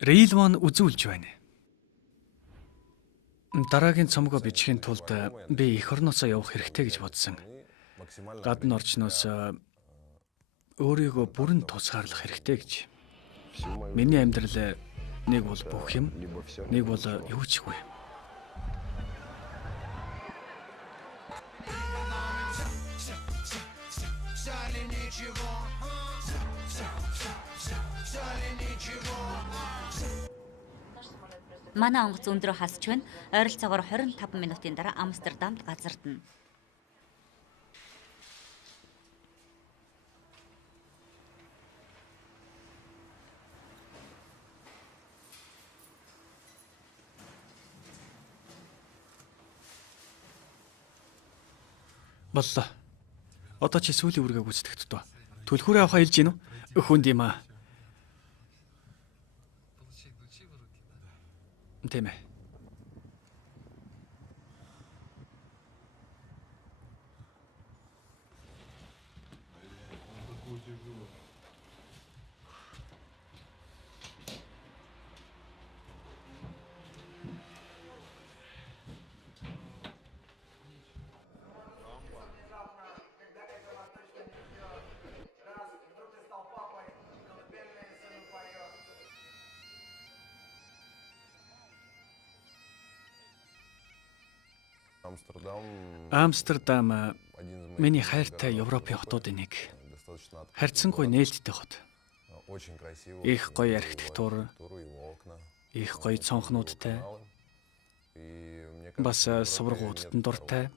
Рейлмон үзүүлж байна. Дараагийн цомгоо бичихийн тулд би эх орноосоо явах хэрэгтэй гэж бодсон. Гадна орчноос өөрийгөө бүрэн тусгаарлах хэрэгтэй гэж. Миний амьдрал нэг бол бүх юм, нэг бол юу чгүй. Манай онгоц өндрөө хасч байна. Ойролцоогоор 25 минутын дараа Амстердамд газардна. Боллоо. Одоо чи сүүлийн үргээ гүйцэтгэх тоо. Түлхүүрээ авахаа хэлж гинүү? Хүнд юм аа. Тийм ээ. Амстердам миний хайртай Европын хотуудын нэг. Харьцангуй нээлттэй хот. Их гоё архитектур, их гоё цонхнуудтай. Бас сургуудад нь дуртай.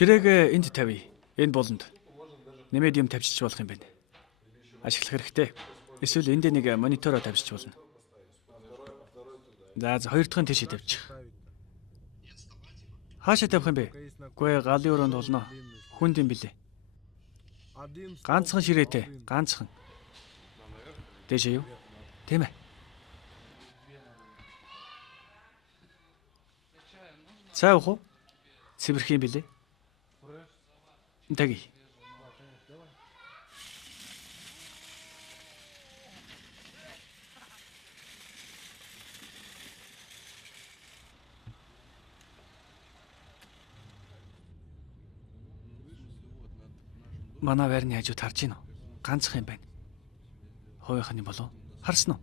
Хэрэг энд тавья. Энэ болонд нэмээд юм тавьчих болох юм байна. Ашиглах хэрэгтэй. Эсвэл энд нэг монитороо тавьчих болно. За хоёр дахь нь тийш тавьчих. Хаашаа тавих юм бэ? Үгүй галын өрөөнд болно. Хүнд юм билээ. Ганцхан ширээтэй, ганцхан. Дэшээ юу? Тийм ээ. Цаа уух уу? Цэвэрх юм билээ. Таги. Манай байрны хажууд харж гинөө. Ганцхан юм байна. Хойх нь болов? Харсан уу?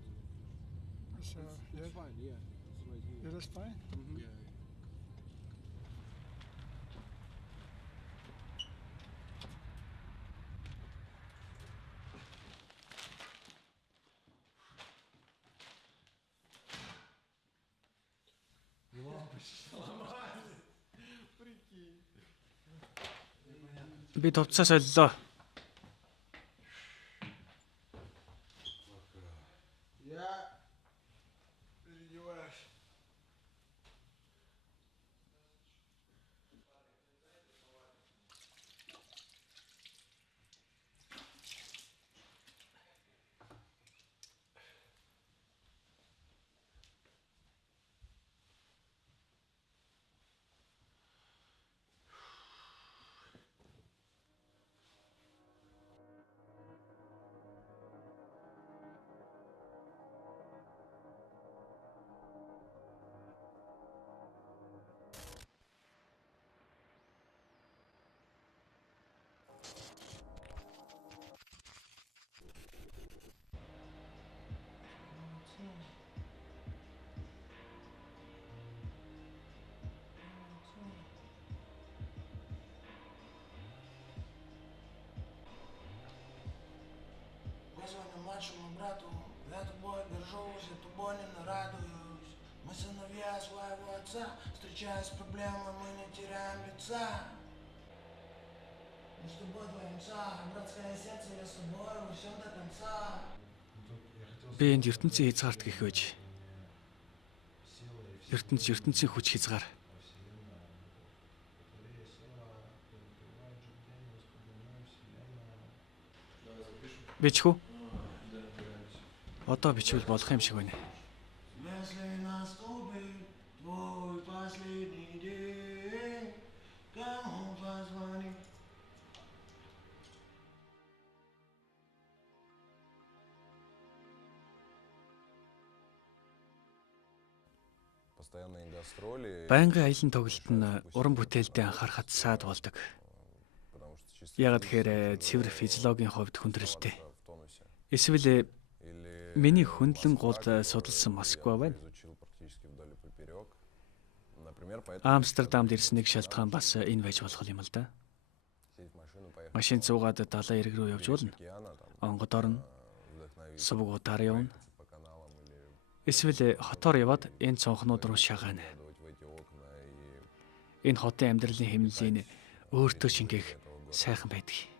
Би товцоо солилоо. младшему брату. Я тобой горжусь, я тобой не радуюсь. Мы сыновья своего отца, встречаясь с проблемой, мы не теряем лица. Мы с тобой два конца, братское сердце, я с тобой, во всем до конца. Би энд ертөнцийн хязгаарт гэх байж. ертөнцийн хүч хязгаар. Бичих үү? Одоо бичвэл болох юм шиг байна. Если наступит твой последний день, кому позвони? Байнгын аялын тоглолт нь уран бүтээлдээ анхаарахад саад болдог. Яагаад гэхээр цэвэр физиологийн хувьд хүндрэлтэй. Эсвэл миний хөндлөн гол судалсан Москва байна. Амстердамд ирсэн нэг шалтгаан бас энэ байж болох юм л да. Машин цуугаад далайн эрэг рүү явж болно. Онгод орно. Сувгуудаар явна. Эсвэл хотоор яваад энэ цонхнууд руу шагаана. Энэ хотын амьдралын хэмнэлийн өөртөө шингээх сайхан байдаг.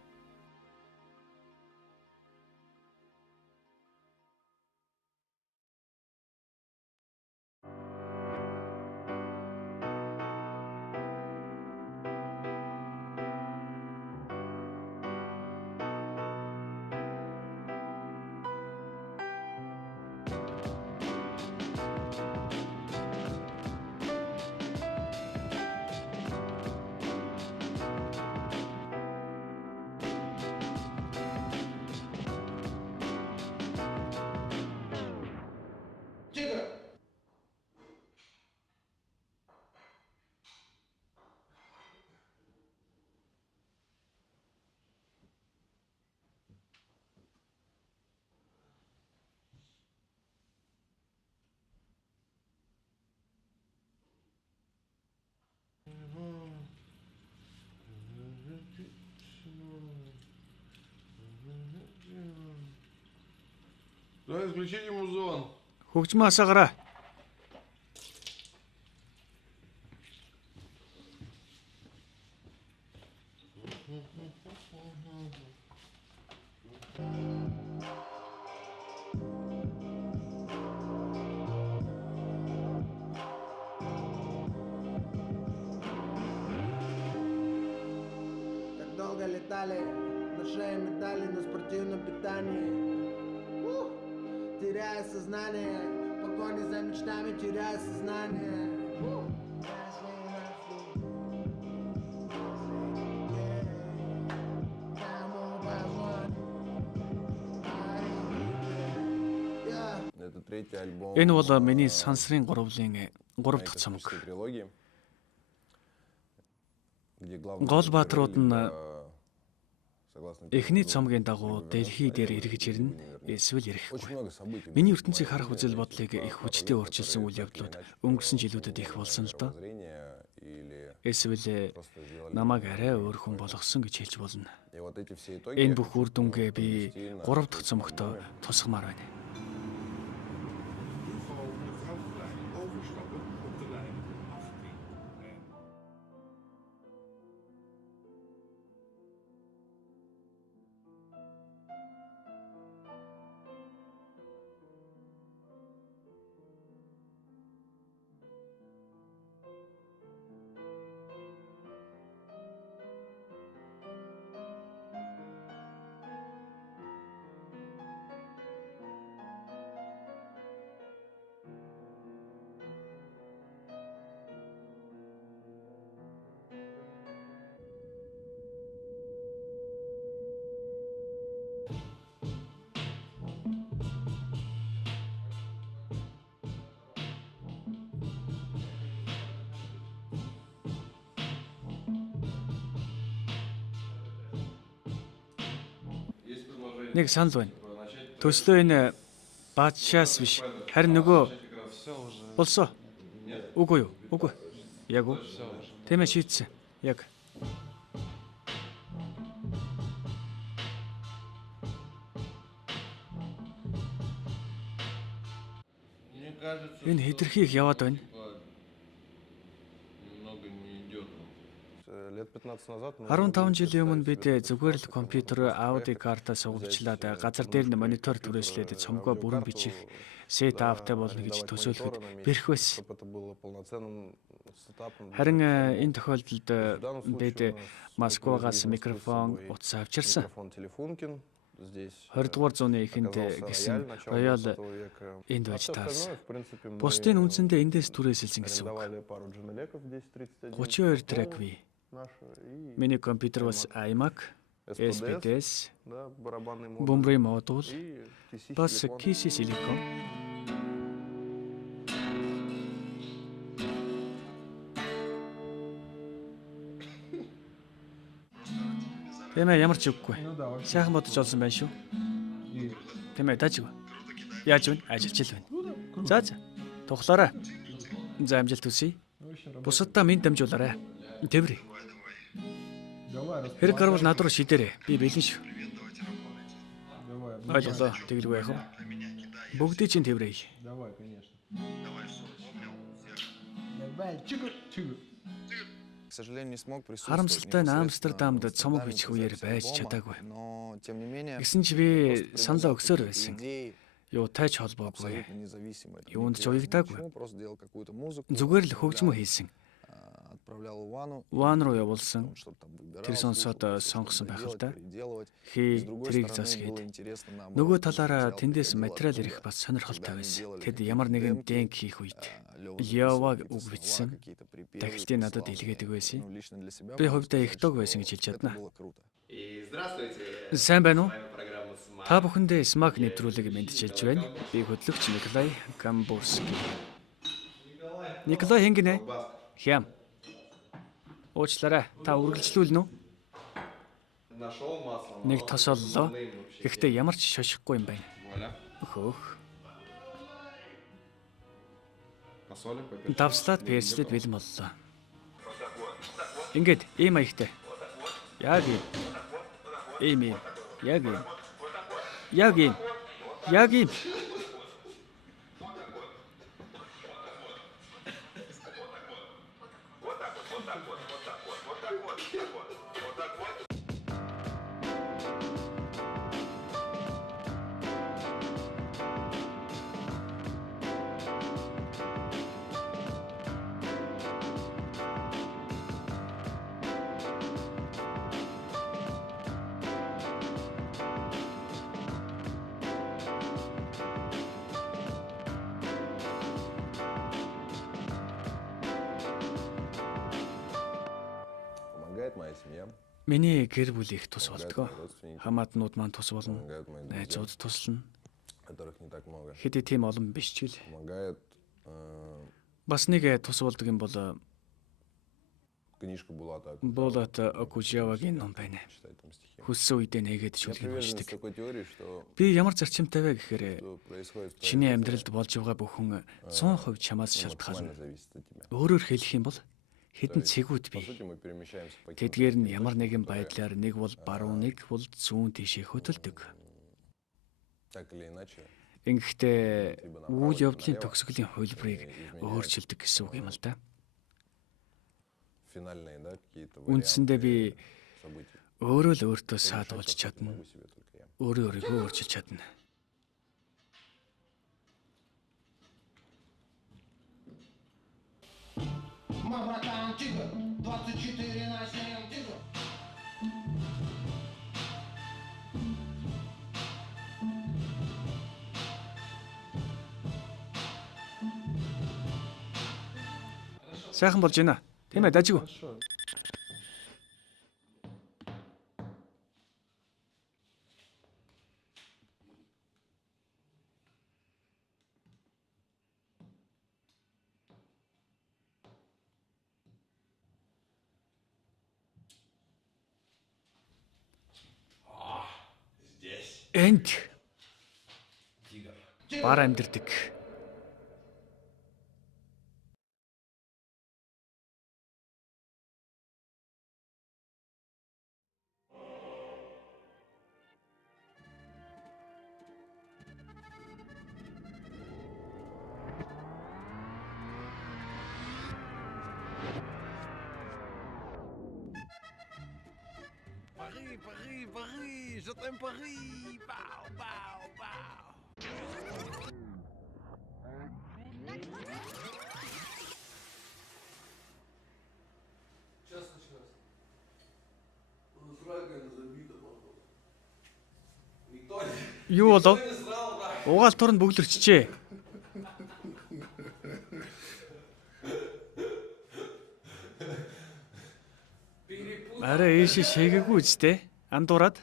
Давай включите музон. Хөгжмөө хасаагараа. Так долго летали, на шее медали, на спортивном питании. Теряя сознание, в погоне за мечтами, теряя сознание. Энэ бол миний сансрын 3-ын 3 дахь цомог. Гол бааtruуд нь эхний цомгийн дагуу дэлхий дээр эргэж ирнэ, эсвэл ирэхгүй. Миний ертөнцийг харах үзэл бодлыг их хүчтэй өөрчилсөн үйл явдлууд өнгөрсөн жилүүдэд их болсон л доо. Эсвэл намайг арай өөр хүн болгосон гэж хэлж болно. Энэ бүх үр дүнгээ би 3 дахь цомогтой тусгамаар байна. Нэг санал байна. Төслөө энэ баадшаас биш, харин нөгөө болсон. Үгүй юу? Үгүй. Яг уу. Тэмээ шийдсэн. Яг. Энэ хэтэрхий их яваад байна. Немного не идет. Лет 15 назад мы 15 могли жилийн өмнө представить бид себе такой зүгээр л ситуацию, компьютер когда мы Audi просто картаа поехать, сувгчлаад взять, газар дээр нь подмышку монитор компьютера, түрээслээд цомгоо бүрэн аудиокарту, бичих сет да, аптай болно гэж арендовать төсөөлөхөд монитора на месте, бэрх байсан. чтобы это было полноценным сетапом для Харин самого. энэ тохиолдолд В данном бид случае у нас мы Москвагаас произвели с микрофон собой утас авчирсан. микрофон Телефункин. Здесь 20 дугаар зууны эхэнд оказался гисэн рояль начала роял 20 века. энд А байж все таарсан. остальное, в принципе, мы Бусдын үндсэндээ эндээс түрээсэлсэн гэсэн үг. арендовали пару Джеneлеков 1031, 32 трек бий. нашу и Миний компьютер бас iMac, SPDS, SPDS, да, барабанный модуль бомбрын модуль, и TC бас Silicon. KC Silicon. Тэмээ ямар ч үггүй. Сайхан бодож олсон байна шүү. Тэмээ дажиг. Яаж вэ? Ажиллаж л байна. За за. Тухлаарай. За амжилт хүсье. Бусаддаа минь дамжуулаарай. Тэврээ. Хэрэг гарвал над руу шидээрэй. Би бэлэн шүү. Ойлголоо. Тэгэлгүй яах вэ? Бүгдийг чинь тэврээ. Давай, конечно. К сожалению, не смог присутствовать Харамсалтай нь Амстердамд непосредственно цомог в бичих үеэр байж записи чадаагүй. альбома, но тем не менее Гэсэн чи би просто саналаа придумал өгсөөр какие-то байсан. идеи, Юутай ч холбоогүй. абсолютно независимо. Это Юунд ч не привязано ни к уягдаагүй. чему, просто делал какую-то музыку, Зүгээр л хөгжмөө отправлял, хийсэн. отправлял Ивану, Ван руу явуулсан. он что-то там выбирал, Тэр сонсоод слушал, сонгосон байх л переделать, да. переделывать. И Хий с другой трийг стороны, засгээд. было интересно, наоборот, Нөгөө когда талаараа взял, тэндээс переделал материал оттуда, ирэх бас сонирхолтой когда они байсан. делали Тэд какие-то ямар нэгэн демки, дэнк хийх үед Лёва Лёваг записывал үг какие-то бичсэн. слова, какие-то припевы, Тахилтын надад присылал илгээдэг мне. байсан. Ну, лично для себя Би могу хувьдаа их сказать, дог что байсан гэж хэлж это чадна. было круто. И здравствуйте. Сайн байна уу? С вами программа «Смак». Та бүхэндээ Смак нэвтрүүлэг мэдчилж байна. Би хөтлөгч Николай Камбурский. Николай хэнгэнэ? Хям. Уучлаарай. Та үргэлжлүүлнэ үү? Нашел масло. Нэг тосоллоо. Гэхдээ ямар ч шошихгүй юм байна. Вуаля. Хөөх. Посолим, поперчим. Давслаад перслээд бэлэн боллоо. Ингээд ийм маягтай. Яг ийм. Ийм ийм. Яг ийм. Яг ийм. Яг ийм. Помогает моя семья, Миний гэр бүл их тус помогают болтгоо. мои родственники, Хамаатнууд маань тус болно. помогают мои друзья, Найзууд туслана. которых не так много. Хэдий тийм олон биш ч ил. Помогает Бас нэг тус болдог юм бол книжка Булата Болот Окужавагийн ном байна. читать там стихи. Хүссэн үедээ нэгээд Я шүлгийг приверженец уншдаг. такой теории, что Би ямар зарчимтай вэ гэхээр что происходит в твоей чиний жизни, амьдралд болж байгаа бүхэн 100% чамаас ну, шалтгаална. максимально зависит от тебя. Өөрөөр хэлэх юм бол хэдэн цэгүүд По бий. сути, мы перемещаемся по каким-то Тэдгээр нь точкам, ямар нэгэн которые, байдлаар нэг бол баруун, нэг бол зүүн тийшээ хөдөлдөг. так или иначе Ингэхдээ үйл явдлын төгсгөлийн хөлбөрийг өөрчилдөг гэсэн үг юм л да. финальные, да, какие-то Үндсэндээ би варианты событий. өөрөө л өөртөө Решать саадуулж как-то чадна. могу себе только я. Өөрийгөө өөрчилж чадна. Мой братан тигр, 24/7 тигр. Сайхан болж байна. Тийм ээ, дажиг. Хорошо. Здесь. Энд Тигр. бар амьдэрдэг. Paris, Paris, je t'aime Paris. Pow, pow, pow. Сейчас началось. Ну, срака забита, походу. Никто Юу болов? не срал, брат. Угаал турнд бөглөрчжээ. Араа ийшээ шээгээгүй үстэй. Андуураад.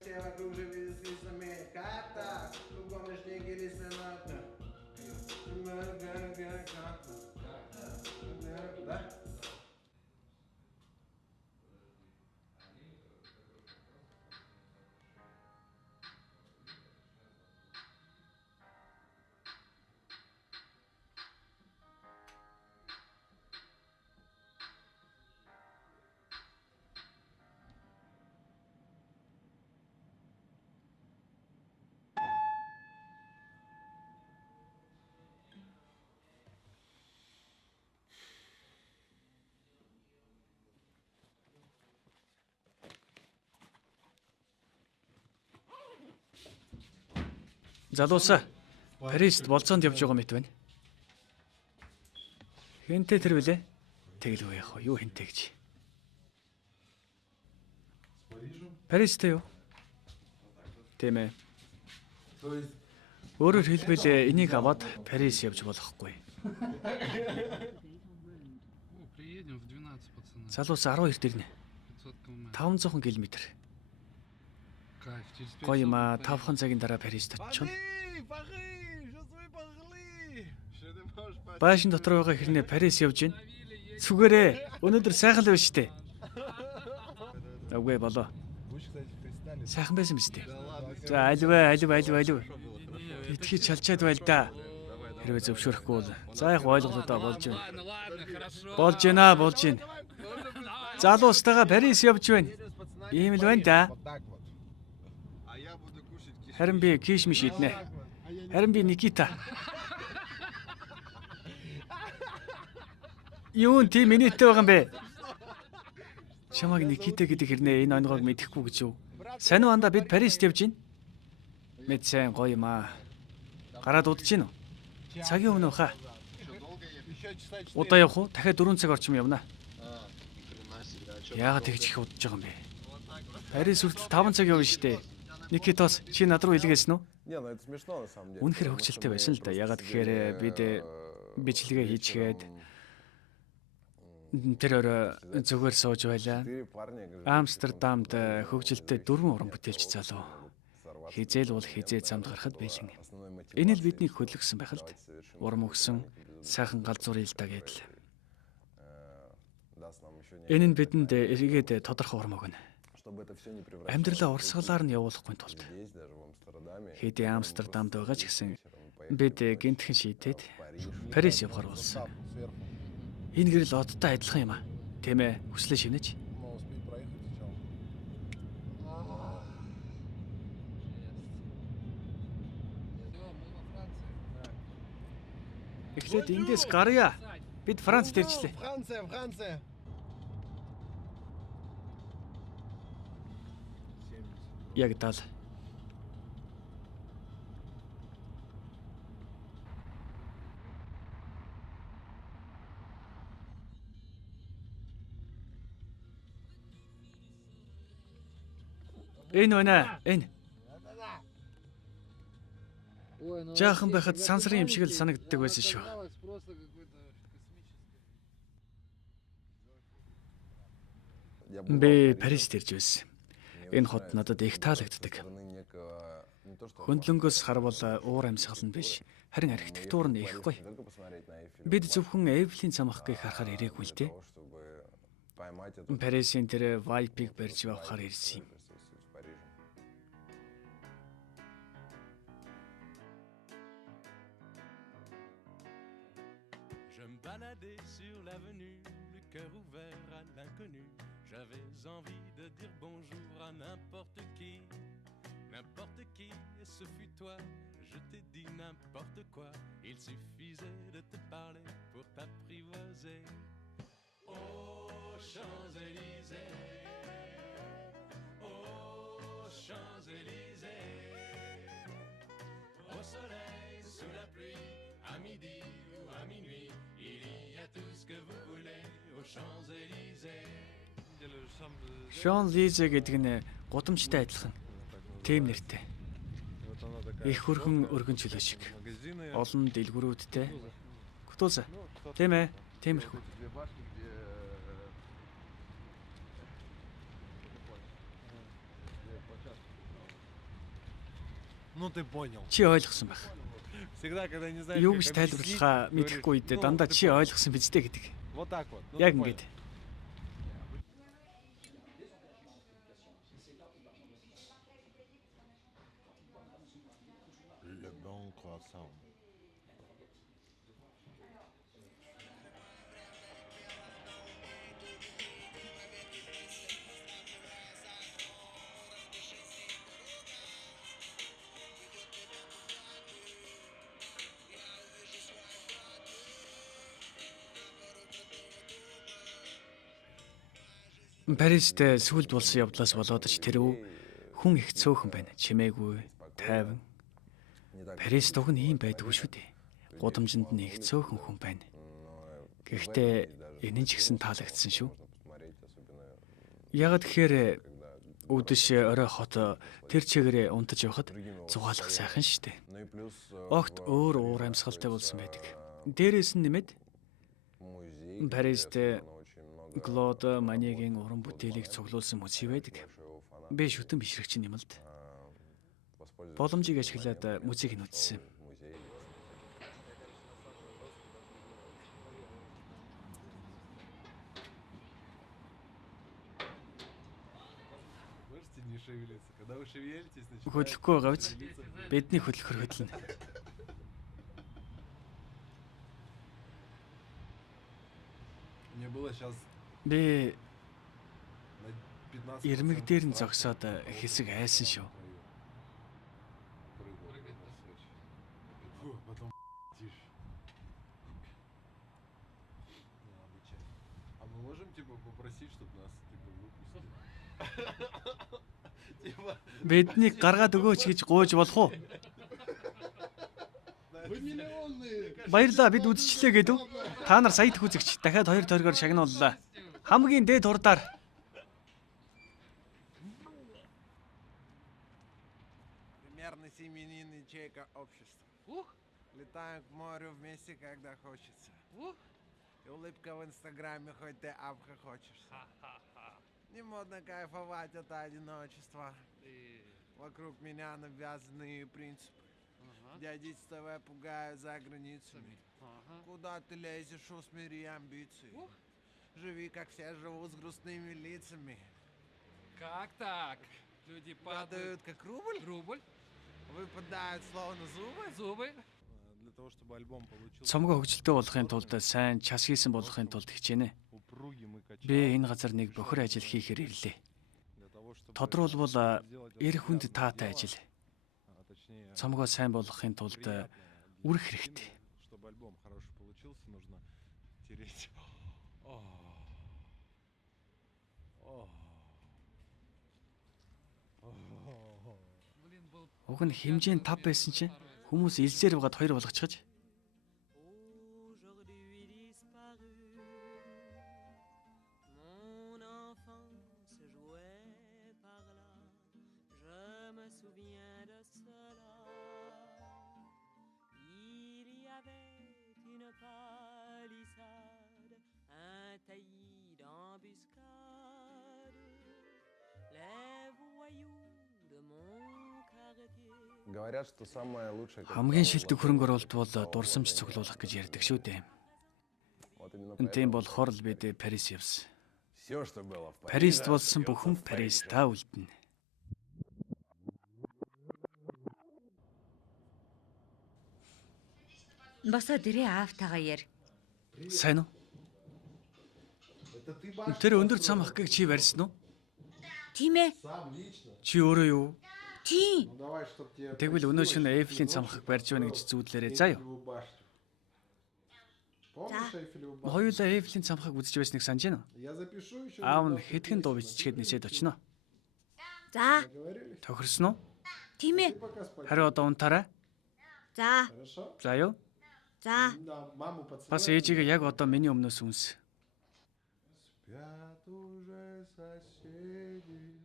Вокруг же видит слизами карта, кругом лишь негели соната. Да? Залуусаа Парист болцоонд явж байгаа мэт байна. Хэнтэй тэр вүлээ? Тэгэлгүй яах вэ? Юу хэнтэй гэж? Паристэй юу? Тийм ээ. Өөрөөр хэлбэл энийг аваад Парис явж болохгүй. Приедем в 12, пацаны. Залуус 12 дэрнэ. 500 км. 500 км. Кайф, через 5 Гоё юм аа. часов 5 цагийн дараа Парист очино. Paris, Paris, je suis Paris. Je ne mange pas. Баашин дотор байгаа хэрнээ Парис явж гин. Зүгээрээ. Өнөөдөр сайхан л байна штэ. Үгүй болоо. Сайхан байсан биз дээ. За алив. Итгэж чалчаад байл да. Хэрвээ зөвшөөрөхгүй бол за яг ойлголоо болж байна. Ладно, ладно, хорошо. Болж байна. Залуустайгаа Парис явж байна. Ийм л байна да. А я буду кушать киш. Харин би кишмиш иднэ. Харин би Никита. Юун тийм минийтэй байгаа юм бэ? Чамаг Никита гэдэг хэрнээ энэ онгойг мэдэхгүй гэж юу? Сануу анда бид Парист явж гин. Мэд сайн гоё юм аа. Гараад удаж гин үү? Цагийн өмнө хаа. Еще часа 4. Удаа явах уу? Дахиад 4 цаг орчим явна. Яагаад тэгж их удаж байгаа юм бэ? Парис хүртэл 5 цаг явна штэ. Никитос чи над руу илгээсэн үү? Не, ну это смешно на самом деле. Үнэхээр хөвгчлөлтэй байсан л да. Ягаад гэхээр бид бичлэгээ хийчихэд тэр орой зүгээр сууж байлаа. 4 парня, говорю, Амстердамд хөгжилтэй 4 уран бүтээлч залуу хизээл бол хизээ замд гарахад бэлэн. основной мотивацией Энэ л биднийг хөдөлгсөн байх л д. совершенно Урам өгсөн сайхан галзуурын илдаа гэдэл. даст нам еще Энэ нь бидэнд эргээд тодорхой урам өгнө. чтобы это все не превращалось Амьдралаа в урсгалаар нь явуулахгүй тулд здесь, даже в Амстердаме, хэдий Амстердамд байгаа ч гэсэн вечером бид гинтхэн шийдээд Париж. Парис явахар болсон. Энэ гэрэл одтой адилхан юм аа. Тийм ээ, хүслээ шивнэж. Но успеть проехать сначала. Эхлээд эндээс гарья. Бид Францд ирчлээ. Франция. Яг дал. Энэ байна. Энэ. Жаахан байхад сансрын юм шиг л санагддаг байсан шүү. Я был Би Парист ирж байсан. Энэ хот надад их таалагддаг. некого, не то, что Хөндлөнгөөс харвал уур амьсгал нь биш, харин архитектур нь их гоё. только посмотреть на Эйфелеву Бид зөвхөн Эйфелийн цамхгийг харахаар ирээгүй л дээ. того, чтобы поймать эту Парисын тэр вайпыг барьж авахаар ирсэн юм. присутствовать в Париже. Je me baladais sur l'avenue, le cœur ouvert à l'inconnu. J'avais envie de dire bonjour à n'importe qui, et ce fut toi. Je t'ai dit n'importe quoi, il suffisait de te parler pour t'apprivoiser. Aux Champs-Élysées, aux Champs-Élysées, au soleil, sous la pluie, à midi ou à minuit, il y a tout ce que vous voulez aux Champs-Élysées. Шон Лизе гэдэг нь гудамжтай адилхан. Тэм нэртэй. Вот она такая. Их хөргөн өргөн чөлөө шиг. Магазины. Олон дэлгүүрүүдтэй. Кутуза. Тийм ээ. Тиймэрхүү. Две башни, где ну ты понял. Чи ойлгосон байх. Всегда, когда не знаешь, Юу как гэж объяснить, тайлбарлахаа говоришь, мэдэхгүй үедээ ну, дандаа ты чи понял. ойлгосон биз дээ гэдэг. Вот так вот. Ну, Яг ты понял. ингэж. Le bon croissant. Парист сүүлд болсон явдлаас болоод ч тэрв хүн их цөөхөн байна. Чимээгүй, тайван. Парис дуг нь ийм байдаггүй шүү дээ. Гудамжинд нь их цөөхөн хүн байна. Гэхдээ энэ ч гэсэн таалагдсан шүү. Ягд гэхээр өдөш орой хот тэр чигээрээ унтаж явхад зугаалах сайхан шүү дээ. Ну и плюс Огт өөр уур амьсгалтай болсон байдаг. Дээрээс нь нэмээд музей. Парист Очень много Клод Манигийн уран бүтээлийг цуглуулсан музей байдаг. большого фаната. Би шүтэн бишрэгч юм л д. Воспользоваться Боломжийг ашиглаад музейг нь үзсэн. музей. Можете не шевелиться. Когда вы шевелитесь, начинает Хөдлөхгүй байгаа биз? Бидний хөдлөхөр хөдлөнө. Мне было сейчас Би на 15%. ирмэг дээр нь зогсоод хэсэг айсан шүү. Фу, потом тише. Необычайно. А мы можем типа попросить, чтобы нас типа выпустили? Типа, Биднийг гаргаад өгөөч гэж гуйж болох уу? вы миллионные. Баярлаа бид үзчихлээ гэдэг. Та нар сая дэх үзэгч дахиад 2 тойргоор шагнууллаа. Хамгийн дээд хурдаар Примерно семейная ячейка общества. Летаем к морю вместе, когда хочется. И улыбка в инстаграме, хоть ты обхохочешься. Не модно кайфовать от одиночества. Вокруг меня навязанные принципы. Дядя с ТВ пугают за границами. Куда ты лезешь, усмири амбиции. Живи, как все живут, с грустными лицами. Как так? Люди Падают, как рубль, Рубль, выпадают словно зубы. зубы. Для того, чтобы альбом получился цомгоо хөгжилтэй болохын тулд сайн час хийсэн болохын тулд хичээнэ. упругим и качалым, Би энэ газар нэг бохир ажил хийхээр ирлээ. для того, чтобы Тодруулбал сделать эр это хүнд самое таатай дело, ажил. точнее, Цомгоо сайн болгохын тулд приятное для үрэх мужчины, хэрэгтэй. чтобы альбом хороший получился, нужно тереть. О. О. О. Блин, был Уг нь хэмжээ нь 5 байсан чинь хүмүүс илзээр угаад 2 болгочихож Aujourd'hui disparu, mon enfance jouait par là. Je me souviens de cela. Il y avait une palissade, un taillis d'embuscade. Les voyous de mon quartier. Говорят, что самое лучшее... как хамгийн правило, шилдэг хөрөнгө оруулалт бол дурсамж цуглуулах гэж ярьдаг шүү дээ. вот именно Тийм поэтому болохоор л бид Парис явсан. Все, что было в Парист болсон бүхэн Паристаа үлдэнэ. Босоод ирээ аавтайгаа яар. Сайн уу? Это ты, Баш, Тэр өндөр цам хагыг чи барьсан уу? Тийм ээ. сам лично? Чи өөрөө юу? Тийм. Ну давай, чтоб тебе... Тэгвэл өнөө шөнө Эйфелийн цам хаг барьж байна гэж зүүдлээрээ заа юу? Эйфелеву башню. Помнишь Эйфелеву башню? Хоёулаа Эйфелийн цам хаг үзэж байсныг санаж байна уу? Я запишу еще. Аав нь хэдхэн дуу биччихэд нисээд очно. За. Договорились? Тохирсон уу? Тийм ээ. Ты пока спать. Харин одоо унтаарай. За. Хорошо? За юу? За. Да, маму поцелуй. Бас ээжигээ яг одоо миний өмнөөс үнс. Спят уже соседи,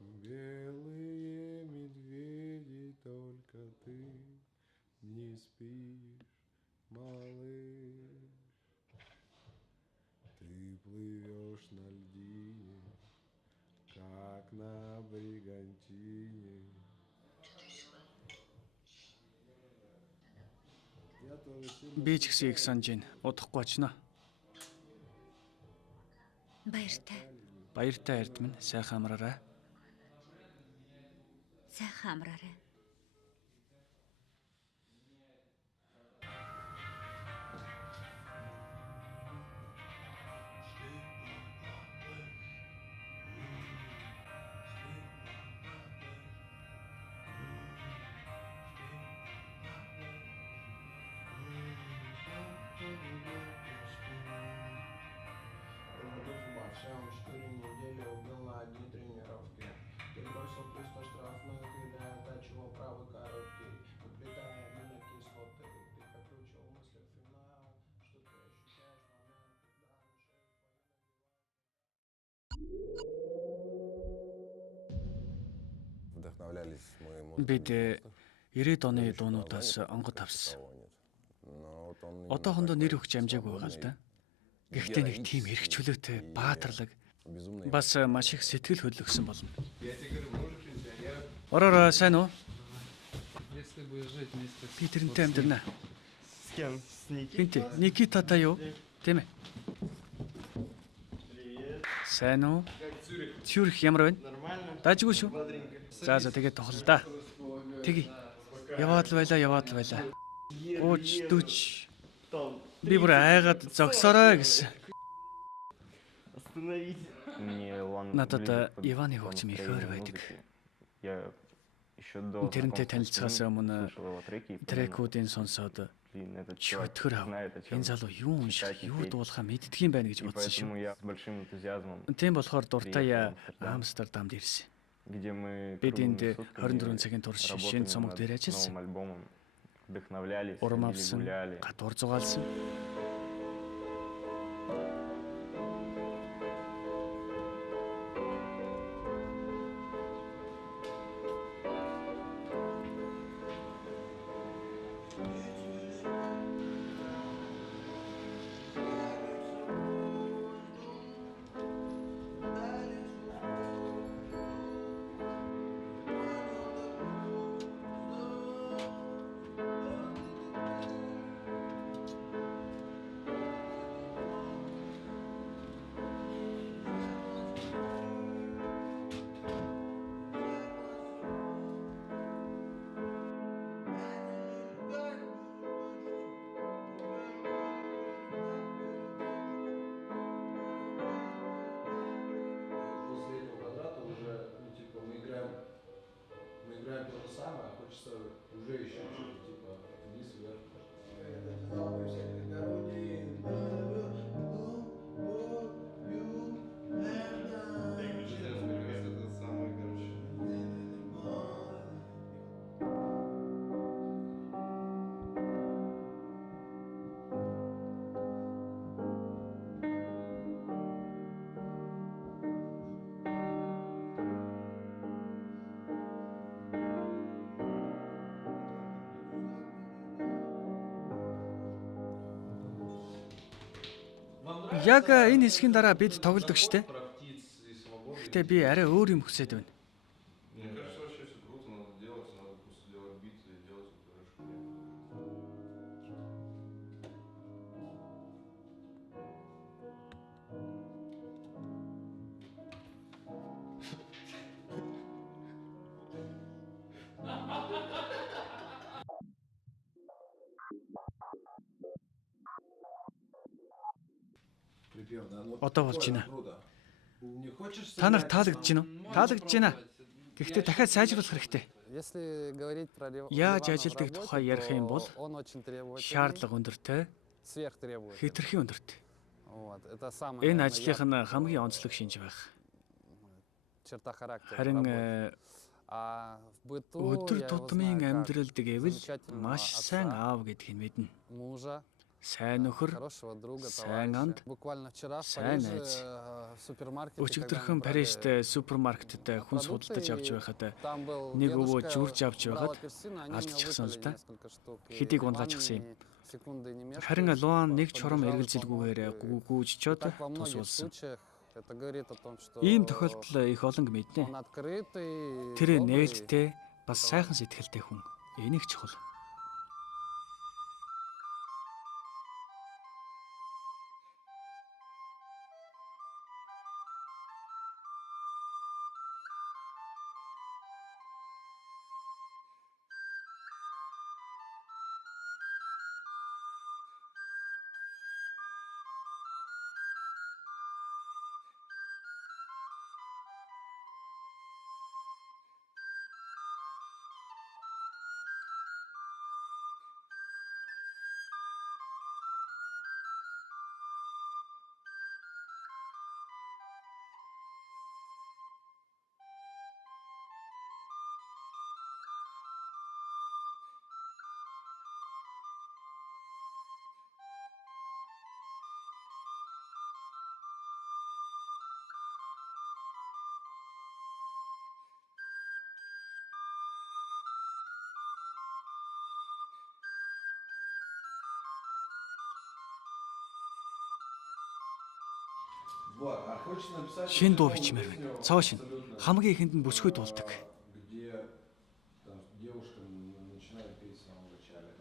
белые медведи, только ты не спишь, малыш. Ты плывешь на льдине, как на бригантине. Я тоже сильно... Би ч гэсэн их санаж байна. Удахгүй очно. Баяртай. Баяртай ард минь сайхан амраарай. Сайхан амраарай. В всем 4 недели убил на одни тренировки. Ты бросил 300 штрафных и для отдачего правый короткий. Уплетая аминокислоты, ты прокручивал мысли в финал. Что ты ощущаешь момент, когда на шее Вдохновлялись мы Бид 90-ад оны дуунуудаас онгод авсан. Одоохондоо нэр өгч амжаагүй байгаа л да. Гэхдээ нэг тийм эрх чөлөөтэй баатарлаг бас маш их сэтгэл хөдлөсөн болно. Я тебе говорю, мы уже пенсионеры. Ороо сайн уу? Если будешь жить вместе с... Би тэрнтэй амьдрнаа. С кем? С Никитой? Хинт Никитатай юу? Тийм ээ. Сайн уу? Цюрих ямар байна? Нормально? Дажгүй шүү. Бодренько. За тэгээд тохол да. Тэгье. Яваад л байлаа. 30 40 Том, би бүр айгаад зогсоорой гэсэн. остановись. Надад Иваны хөгжим их өөр байдаг. Тэрнтэй танилцахаас өмнө трекүүдийн сонсоод чөтгөр ав. Энэ залуу юу унших, юу дуулахаа мэддэг юм байна гэж бодсон шүү. Тийм болохоор дуртай Амстердамд ирсэн. Бид энд 24 цагийн турш шинэ цомог дээр ажилласан. Урам авсан, гадуур зугаалсан. После этого квадрата уже, ну, типа, мы играем то же самое, а хочется уже еще что-то, типа, вниз, вверх. Это самое, короче. Яг энэ хэсгийн дараа бид тоглодог штэ. Про птиц и свободу. Гэтэ би арай өөр юм хүсэж байна. Мне кажется, вообще все круто, надо делать, надо просто делать биты и делать это хорошо. Припев, да? Ну, Одоо болж прикольно, байна. круто. Не хочешь Та нар сыграть таалагдж сам? байна уу? Таалагдж байна. Гэхдээ дахиад сайжруулах хэрэгтэй. Если говорить про Яаж Ливана в ажилдаг работе, тухай ярих юм бол то он очень требовательный, шаардлага өндөртэй, сверхтребовательный. хэтэрхий өндөртэй. Вот. Это самая, Энэ наверное, ажлынх нь хамгийн онцлог шинж байх. черта характера в Харин работе. А в быту өдөр я его тутмын знаю как амьдралд гэвэл замечательного маш сайн отца, аав гэдгийг мэднэ. мужа, Сайн нөхөр, хорошего друга, сайн товарища. анд, Буквально вчера в сайн Париже найз. в супермаркете, когда Өчигдөрхөн мы Парижд брали супермаркетд хүн продукты, судалдаж авч байхад там был нэг өвөө дедушка, жүрж авч брал байгаад апельсины, они у него алдчихсан л выпали да. несколько штук. И Хэдийг Ливан унгаачихсан юм. ни секунды не мешкая, Харин Луан нэг типа, чором подбежал, эргэлзэлгүйгээр помог. И гүйжчиод так во многих тус болсон. случаях это говорит о том, что Ийм тохиолдол их олон мэднэ. он открытый, Тэр добрый. нээлттэй бас сайхан сэтгэлтэй хүн. Энийг чухал. Вот, а хочешь написать Шин дуу музыку, бичмээр песню байна. Цоо шин. абсолютно, Хамгийн ихэнд нь бүсгүй дуулдаг. где там девушка начинает петь в самом начале.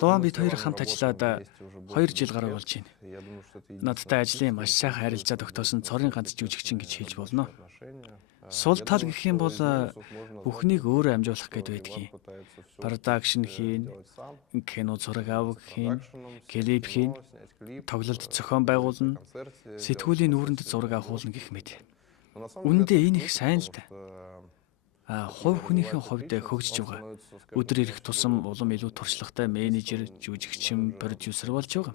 Луан бид хоёр хамт ажиллаад 2 жил гаруй болж байна. Надтай ажлын маш сайхан харилцаа тогтоосон цорын ганц жүжигчин гэж хэлж болно. Сул тал гэх юм бол бүхнийг өөрөө амжуулах гээд байдгийг. Продакшн хийн, кино зураг авах хийн, клип хийн, тоглолт зохион байгуулна, сэтгүүлийн нүүрэнд зураг авахулна гэх мэт. Үндэ энэ их сайн л да. Хувь хүнийхэн хувьд хөгжиж байгаа. Өдөр ирэх тусам улам илүү туршлагатай менежер, жүжигчин, продюсер болж байгаа.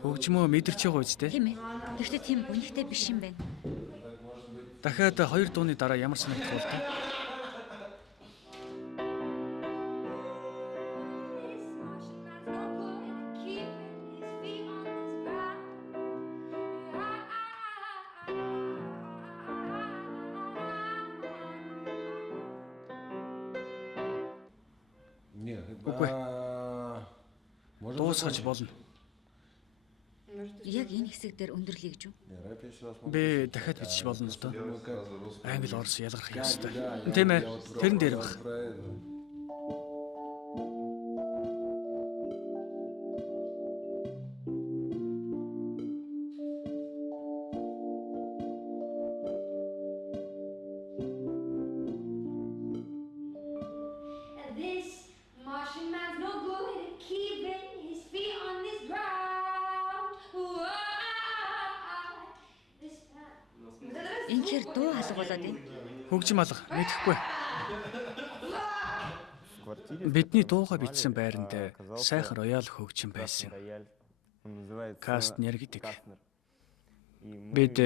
Хөгжмөө мэдэрч байгаа үстэй. Тийм ээ. Гэхдээ тийм гонхтой биш юм байна. Дахиад 2 дууны дараа ямар санагдах вэ? Нет, Үгүй. можно Дуусгаж закончить? болно. Яг энэ хэсэг дээр өндөрлөе гэж юу? Не, рэп я сейчас могу Би писать. дахиад бичиж болно л доо. Ну, как русский. Англи, орос ялгарх ёстой. Да, Тийм ээ. я вот про- Тэрэн дээр вот баг. про это. This Martian man's no good at keeping his feet on this ground. Whoa, this man. Энэхээр дуу халга болоод байна. Хөгжим алга мэдэхгүй. Бидний дууга бичсэн байранд сайхан роял хөгжим байсан. Кастнер гэдэг. Бид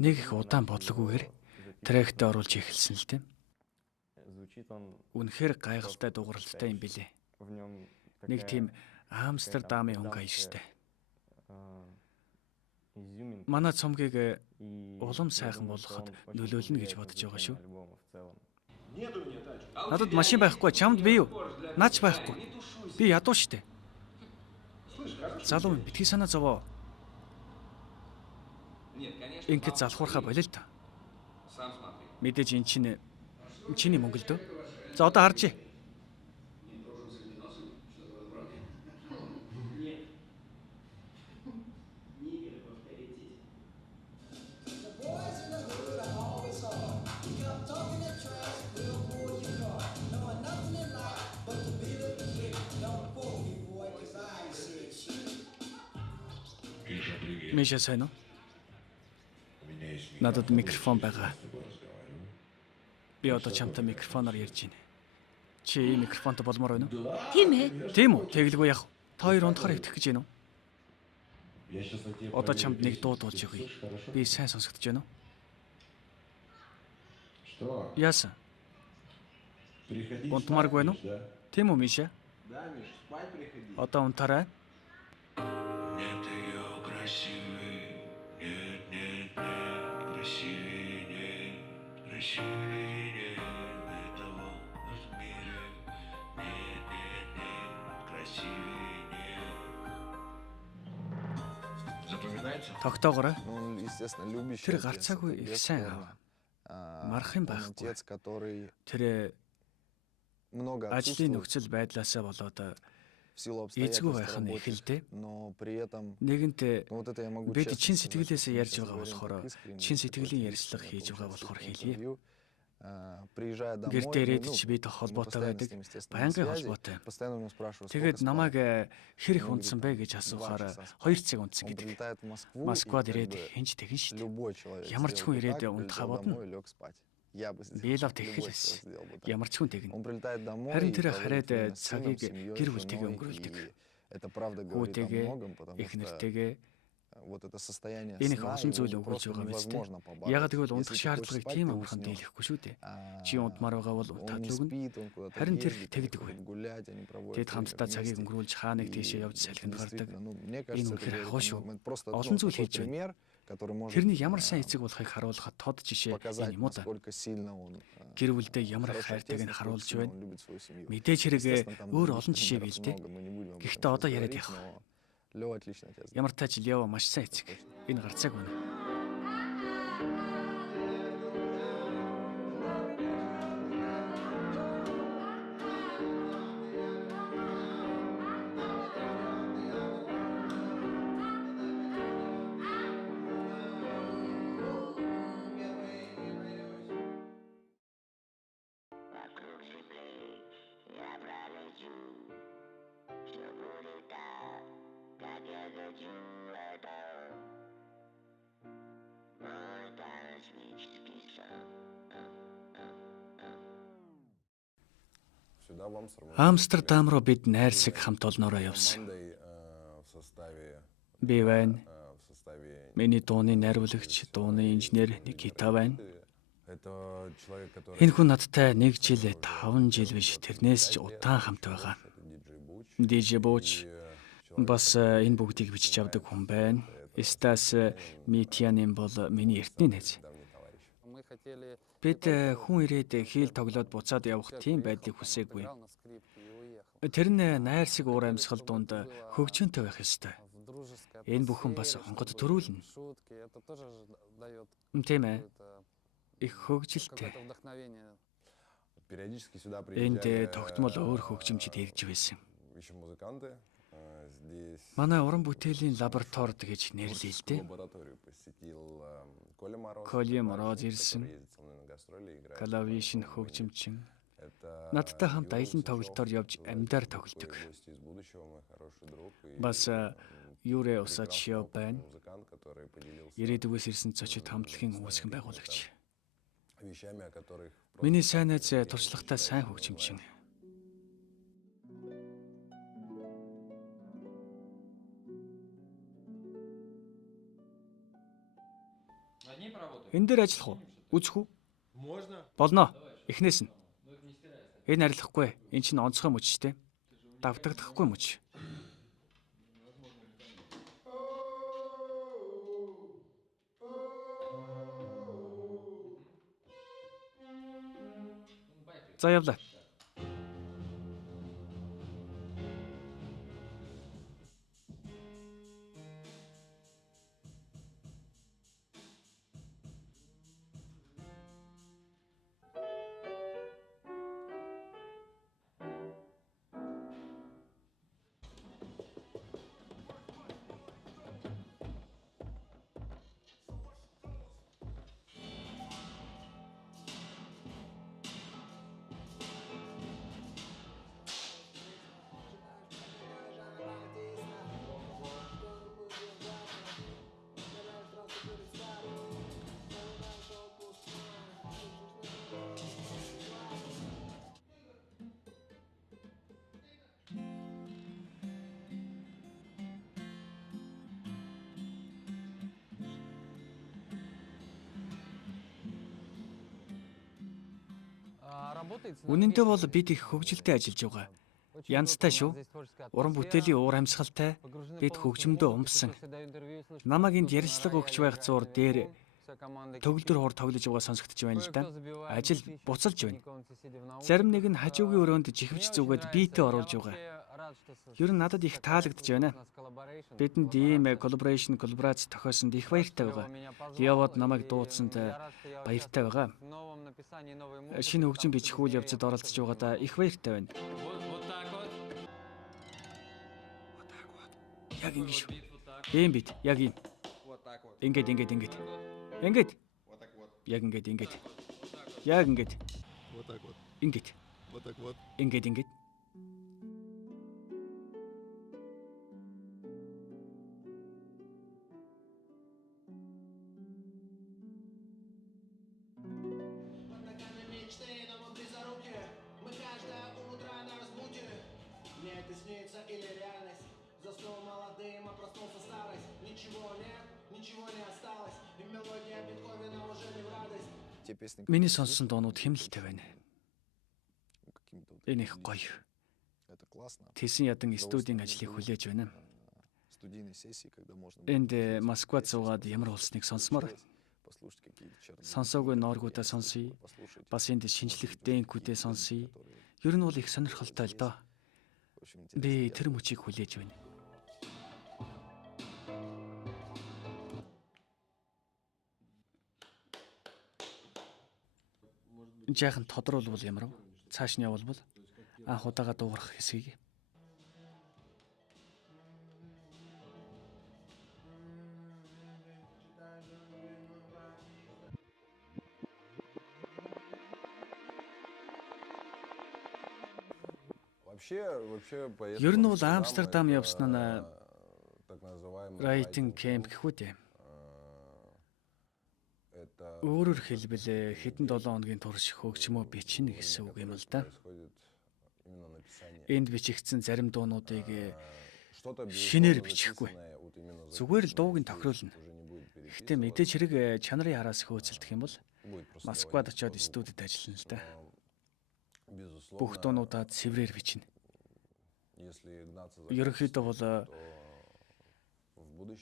нэг их удаан бодлогоогүйгээр трект оруулж эхэлсэн л дээ. Үнэхээр гайхалтай дууралтай юм билээ. Нэг тийм Амстердамын өнгө аяштай. Манай цомгийг улам сайхан болгоход нөлөөлнө гэж бодож байгаа шүү. Надад машин байхгүй, чамд бий юу? Наач байхгүй. Би ядуу штэ. Залуу битгий санаа зовоо. Ингээд залхуурхаа болё л та. Мэдээж эн чинь чиний Монгол дөө. За одоо харжээ. Миша сайн уу? Надад микрофон байгаа. Би одоо чамтай микрофоноор ярьж байна. Чи микрофонтой болмоор байна уу? Тийм ээ. Тийм үү? Тэглгүй яах вэ? Та хоёр унтахаар хэвтэх гэж байна уу? Одоо чамд нэг дуу дуулж өгье. Би сайн сонсогдож байна уу? Яасан? Унтмааргүй байна уу? Тийм үү, Миша? Да, Миш, спать приходи. Одоо унтаарай. Нет ее красивее, нет, нет, нет, красивее нет, красивее нет этого в мире, нет, нет, нет, красивее нет. Запоминается? Тогтоогоорой. Ну, он, естественно, любящий Тэр отец, гарцаагүй это их сайн бесспорно. аав. Марах юм Он байхгүй. отец, который Тэр много ажлын отсутствует нөхцөл байдлаасаа болоод в силу эзгүй обстоятельств байх нь их работы, л дээ. но при этом Нэгэнтээ ну, вот это я могу бид честно чин сказать, сэтгэлээсээ что мы ярьж сейчас байгаа говорим болохоор так искренне, чин какое-то сэтгэлийн личное ярьцлага хийж байгаа получается болохоор хэлье. интервью. Приезжая домой, Гэртээ мы, ирээд ну, чи бид мы холбоотой постоянно байдаг. с ним, естественно, на Байнгын связи, холбоотой. постоянно у него спрашивают, Тэгээд сколько намайг спал. хэр их Он унтсан бэ говорит, гэж там, 2 асуухаар часа спал. 2 цаг унтсан Он гэдэг. прилетает в Москву, Москвад и как ирээд бы хинч тэгэн шүү дээ. любой человек Ямар ч сделал хүн бы ирээд так, унтахаа прилетел бодно. домой и лег спать. Я бы Би сделал, лав тэгэх любой л человек байсан. сделал бы так. Ямар ч хүн тэгнэ. Он прилетает домой Харин и тэр проводит хараад время с сыном, цагийг семьей, гэр бүлтэйгээ женой, өнгөрүүлдэг. и это правда говорит о Хүүтэйгээ, многом, потому их что нэртэйгээ вот это состояние энэ их сна, олон его зүйл өгүүлж просто байгаа биз дээ. невозможно побороть. Ягаад гэвэл унтах Если ты хочешь шаардлагыг спать, тийм ты амархан уснешь. дийлэхгүй шүү дээ. А, Чи унтмаар байгаа бол он унтаад не л өгнө. спит, он куда-то Харин тэр ездит, они тэгдэг ходят бай. гулять, они проводят Тэд время хамтдаа цагийг вместе. өнгөрүүлж хаа нэг тийшээ явж И салхинд гардаг. действительно, ну, мне Энэ кажется, это үнэхээр говорит хагуу о шүү. многом. Это просто Олон зүйл такой хийж байна. пример, который может Тэрний ямар сайн эцэг болохыг харуулахад тод жишээ показать, энэ юм уу та. насколько сильно он Гэр бүлдээ ямар их хороший хайртайг отец, нь насколько харуулж сильно байна. он любит свою семью. Мэдээж хэрэг Естественно, там өөр других олон жишээ примеров бий л дээ. много, мы не будем об этом Гэхдээ одоо сейчас яриад говорить, явах. но Лёва отличный отец. Ямар тач Лео маш сайн эцэг. Энэ гарцааг байна. Сюда, в Амстердам. Амстердам руу бид найрсаг хамт олноороо явсан. Командой, в составе, Би байна. в составе Миний дууны найруулагч, дууны инженер Никита байна. это человек, который Энэ хүн надтай 1 жил 5 жил биш тэрнээс ч удаан хамт байгаа. DJ Буч бас энэ бүгдийг бичиж авдаг хүн байна. Стас Митянин бол миний эртний найз. Мы хотели Бид хүн ирээд хийл тоглоод буцаад явах тийм байдлыг хүсээгүй. играл на скрипке и уехал. Тэр нь найрсаг уур амьсгал дунд хөгжөөнтэй байх ёстой. В дружеской Энэ бүхэн бас хонгод төрүүлнэ. шутки. Это тоже дает Тийм ээ. какое-то Их хөгжилтэй. вдохновение. периодически сюда Энд приезжали тогтмол өөр хөгжимчд ирж байсан. еще музыканты. Здесь Манай уран бүтээлийн лабораторид гэж нэрлэе л дээ. лабораторию посетил Коля Мороз. Коля Мороз который ирсэн. ездит со мной на гастроли, играет. Клавишин хөгжимчин. Это Надтай хамт Юра аялын Усачев, тоглолтоор явж амьдаар такой тоглодог. гость из будущего, мой хороший друг. И, Бас Юрэ прекрасный Усачев опытный байна. музыкант, который поделился Ирээдүгээс ирсэн зочид хамтлагийн үүсгэн байгуулагч. вещами, о которых Миний сайн найз туршлагатай сайн хөгжимчин. Энэ дээр ажиллах уу? Үзэх үү? Болно. Эхнээс нь. Энэ арилахгүй. Эн чинь онцгой мөчтэй. Давтагдахгүй мөч. За явлаа. Үнэндээ бол бид их хөгжилтэй ажиллаж байгаа. Янзтай шүү. Уран бүтээлийн уур амьсгалтай бид хөгжмөдөө умбсан. Намайг энд ярилцлага өгч байх зуур дээр төгөлдөр хор тоглож байгаа сонсогдож байна л да. Ажил буцалж байна. Зарим нэг нь хажуугийн өрөөнд жихвж зүгээд биетээ оруулж байгаа. Ер нь надад их таалагдж байна. Бидэнд ийм коллаборац тохиосонд их баяртай байгаа. Яваад намайг дуудсанд баяртай байгаа. Шинэ хөгжим бичих үйл явцад оролцож байгаадаа их баяртай байна. Яг ингэ шүү. Ийм бит. Яг ийм. Ингээд. Яг ингээд. Яг ингээд. Вот так вот. Ингээд. Вот так вот. Ингээд. Ногами мечты, но мы близоруки. Мы каждое утро на разбуде. Мне это снится или реальность? Заснул молодым, а проснулся старость. Ничего нет, ничего не осталось. И мелодия Бетховена уже не в радость. Миний сонсон доонууд хэмнэлтэй байна. Энэ их гоё. Тэсэн ядан студийн ажлыг хүлээж байна. Энд Москвад суугаад ямар болсныг сонсмоор. Сонсоогүй нооргуудаа сонсъё. Бас энд шинжлэх дээнкүүдээ сонсъё. Ер нь бол их сонирхолтой л доо. Би тэр мөчийг хүлээж байна. Жаахан тодруулбал ямар вэ? Цааш нь явбал анх удаага дуугарах хэсгийг. Ер нь бол Амстердам явсан нь writing camp гэхүү дээ. Өөрөөр хэлбэл хэдэн 7 хоногийн турш хөгжмөө бичнэ гэсэн үг юм л да. Энд бичигдсэн зарим дуунуудыг шинээр бичихгүй. Зүгээр л дууг нь тохируулна. Гэхдээ мэдээж хэрэг чанарын хараас хөөцөлдөх юм бол Москвад очиод студид ажиллана л да. Бүх дуунуудаа цэврээр бичнэ.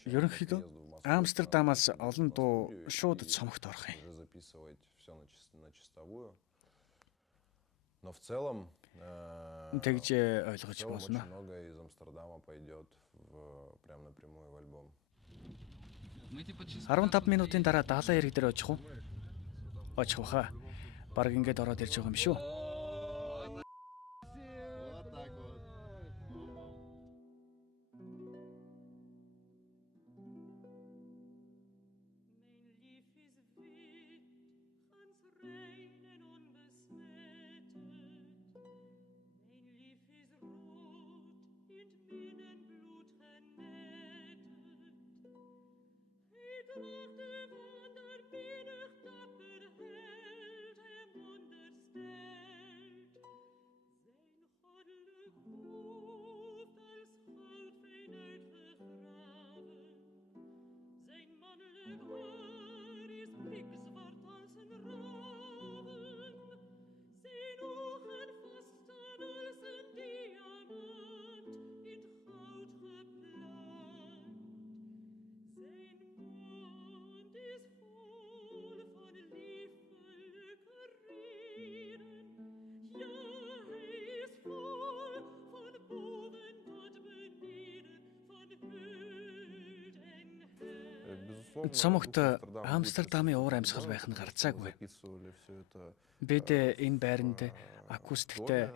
Ерөнхийдөө Амстердамаас олон дуу шууд цомогт орох юм. Тэгж ойлгож болно. 15 минутын дараа даалан яриг дээр очих уу? Очих хаа. Бараг ингэж ороод ирж байгаа юм шүү. Цомогт Амстердамын уур амьсгал байх нь гарцаагүй. Бид энэ байранд акустиктэй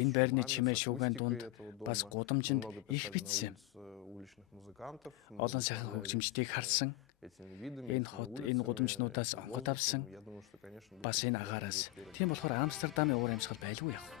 энэ байрны чимээ шууган дунд бас гудамжинд их бичсэн. Олон сайхан хөгжимчдийг харсан. Энэ гудамжнуудаас онгод авсан. Бас энэ агаараас. Тийм болохоор Амстердамын уур амьсгал байлгүй яах вэ?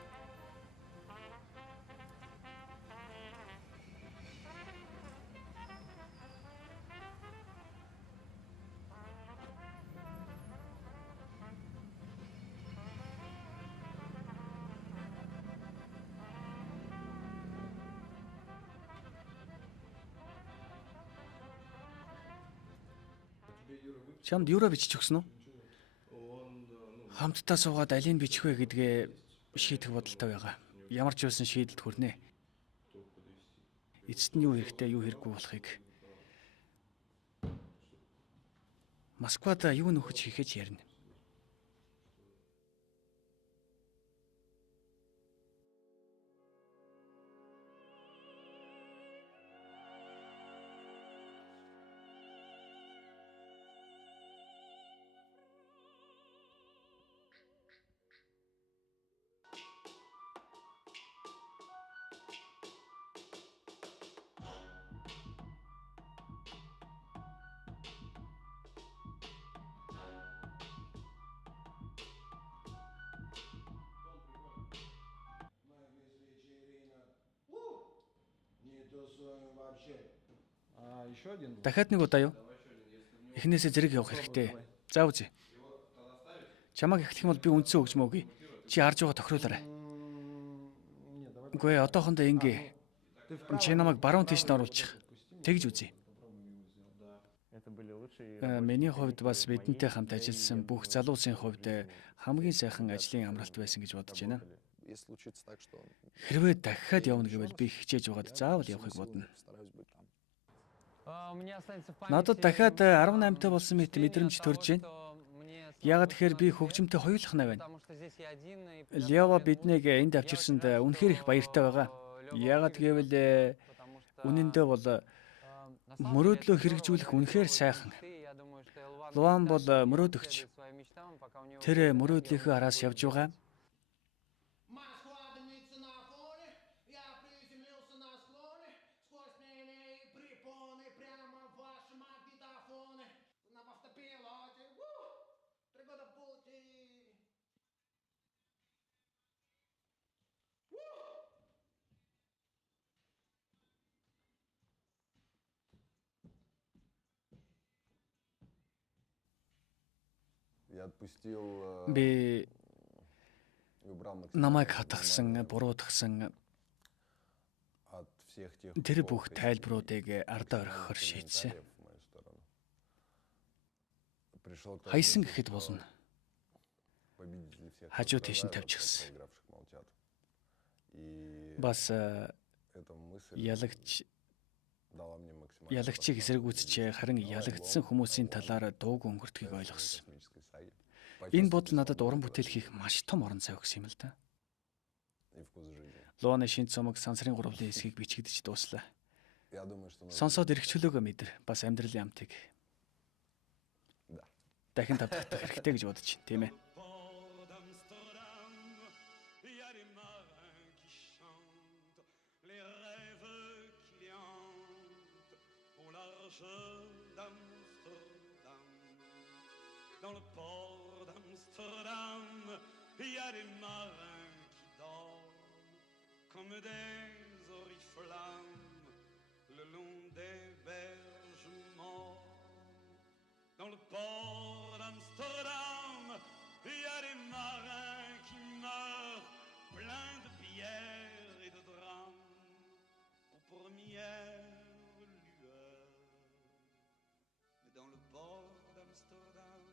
Чамд юураа бичиж өгсөн үү? Хамтдаа суугаад алийг бичих вэ гэдгээ шийдэх бодолтой байгаа. Ямар ч байсан шийдэлд хүрнэ. Эцэст нь юу хэрэгтэй, юу хэрэггүй болохыг Москвад юу нөхөж хийхэж ярина. Дахиад нэг удаа юу? Эхнээсээ зэрэг явах хэрэгтэй. За үзье. Чамайг эхлэх юм бол би үндсэн хөгжмөө өгье. Чи харж байгаа тохируулаарай. Үгүй одоохондоо ингээ. Чи намайг баруун тийш нь оруулчих. Тэгж үзье. Миний хувьд бас бидэнтэй хамт ажилласан бүх залуусын хувьд хамгийн сайхан ажлын амралт байсан гэж бодож байна. Хэрвээ дахиад явна гэвэл би хичээж байгаад заавал явахыг бодно. Надад дахиад 18-тай болсон мэт мэдрэмж төрж байна. Яагаад тэгэхээр би хөгжимтэй хоёулах нь байна. Лева биднийг энд авчирсанд үнэхээр их баяртай байгаа. Яагаад гэвэл үнэн дээр бол мөрөөдлөө хэрэгжүүлэх үнэхээр сайхан. Луан бол мөрөөдөгч. Тэр мөрөөдлийнхөө араас явж байгаа. Би намайг хатгсан, буруудгсан тэр бүх тайлбаруудыг ардаа орхихоор шийдсэн. Хайсан гэхэд болно. Хажуу тийш нь тавьчихсан. Бас ялагчийг эсэргүүцэж харин ялагдсан хүмүүсийн талаар дууг өнгөртгийг ойлгосон. Энэ бодол надад уран бүтээл хийх маш том орон зай өгсөн юм л да. Луаны шинэ цомог сансрын гурвлын хэсгийг бичигдэж дууслаа. Сонсоод эргчлөөгөө мэдэр бас амьдралын амтыг дахин татах хэрэгтэй гэж бодож байна, тийм ээ. Dans le port d'Amsterdam, il y a des marins qui dorment comme des oriflammes le long des berges mortes. Dans le port d'Amsterdam, il y a des marins qui meurent pleins de pierres et de drames aux premières lueurs. Mais dans le port d'Amsterdam,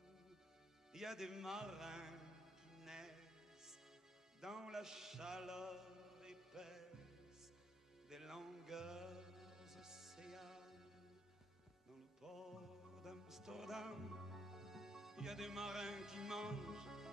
il y a des marins qui naissent dans la chaleur épaisse des longueurs océanes. Dans le port d'Amsterdam, il y a des marins qui mangent